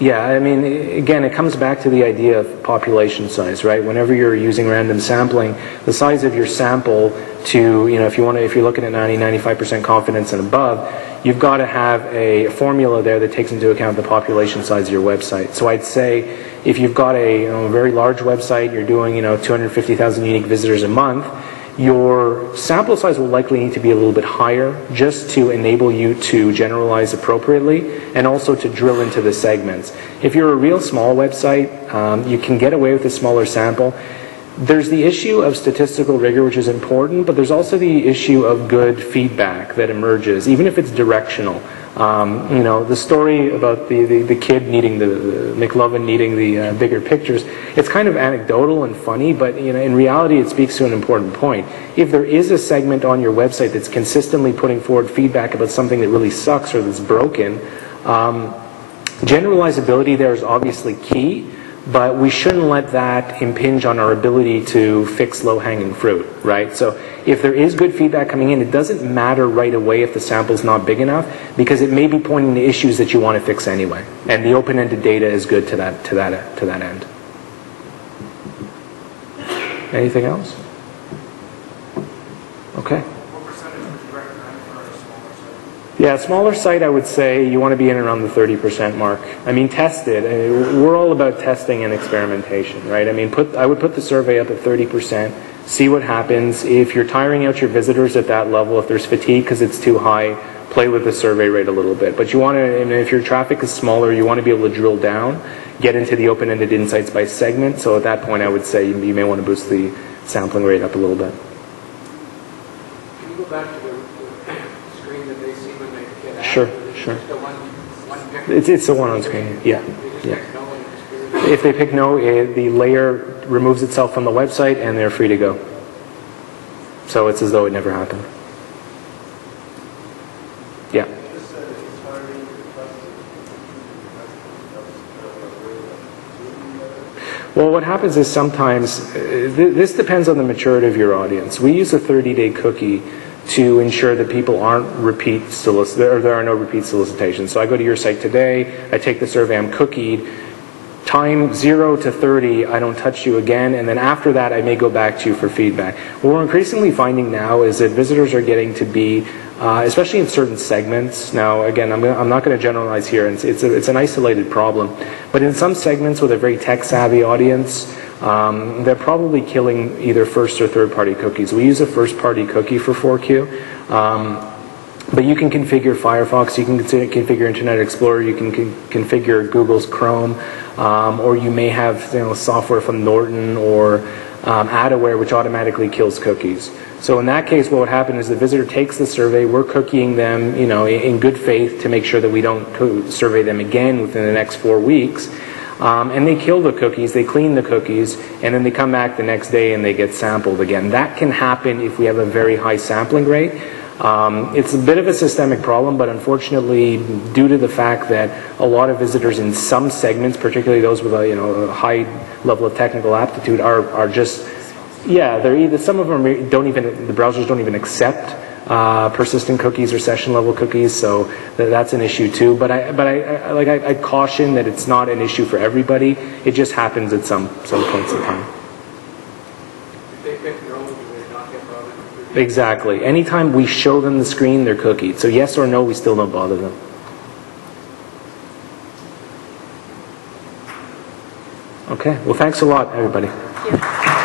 Yeah, I mean, again, it comes back to the idea of population size, right? Whenever you're using random sampling, the size of your sample to, if you're looking at 95% confidence and above, you've got to have a formula there that takes into account the population size of your website. So I'd say if you've got a very large website, you're doing 250,000 unique visitors a month, your sample size will likely need to be a little bit higher just to enable you to generalize appropriately and also to drill into the segments. If you're a real small website, you can get away with a smaller sample. There's the issue of statistical rigor, which is important, but there's also the issue of good feedback that emerges, even if it's directional. The story about the kid needing the McLovin needing the bigger pictures, it's kind of anecdotal and funny, but in reality it speaks to an important point. If there is a segment on your website that's consistently putting forward feedback about something that really sucks or that's broken, generalizability there is obviously key, but we shouldn't let that impinge on our ability to fix low-hanging fruit, right? So if there is good feedback coming in, it doesn't matter right away if the sample's not big enough, because it may be pointing to issues that you want to fix anyway. And the open-ended data is good to that end. Anything else? Okay. What percentage would you recommend for a smaller site? Yeah, a smaller site, I would say you want to be in around the 30% mark. I mean, test it. We're all about testing and experimentation, right? I mean, I would put the survey up at 30%, see what happens. If you're tiring out your visitors at that level, if there's fatigue because it's too high, play with the survey rate a little bit. But you want to, and if your traffic is smaller, you want to be able to drill down, get into the open-ended insights by segment. So at that point, I would say you may want to boost the sampling rate up a little bit. Can you go back to the screen that they see when they get out? Sure. The one picture? It's the one on screen, yeah. They just pick no and experience. If they pick no, the layer removes itself from the website and they're free to go. So it's as though it never happened. Yeah. Well, what happens is sometimes, this depends on the maturity of your audience. We use a 30-day cookie to ensure that people aren't repeat solicitors, or there are no repeat solicitations. So I go to your site today, I take the survey, I'm cookied. Time 0 to 30, I don't touch you again, and then after that, I may go back to you for feedback. What we're increasingly finding now is that visitors are getting to be, especially in certain segments. Now, again, I'm not going to generalize here. It's an isolated problem, but in some segments with a very tech-savvy audience, they're probably killing either first or third-party cookies. We use a first-party cookie for 4Q. But you can configure Firefox, you can configure Internet Explorer, you can configure Google's Chrome, or you may have software from Norton or Adaware, which automatically kills cookies. So in that case, what would happen is the visitor takes the survey, we're cookieing them in good faith to make sure that we don't survey them again within the next 4 weeks. And they kill the cookies, they clean the cookies, and then they come back the next day and they get sampled again. That can happen if we have a very high sampling rate. It's a bit of a systemic problem, but unfortunately, due to the fact that a lot of visitors in some segments, particularly those with a high level of technical aptitude, are just, they're either, some of them don't even, the browsers don't even accept persistent cookies or session level cookies, so that's an issue too. But I caution that it's not an issue for everybody. It just happens at some points in time. Exactly. Anytime we show them the screen, they're cookied. So yes or no, we still don't bother them. Okay. Well, thanks a lot, everybody. Thank you.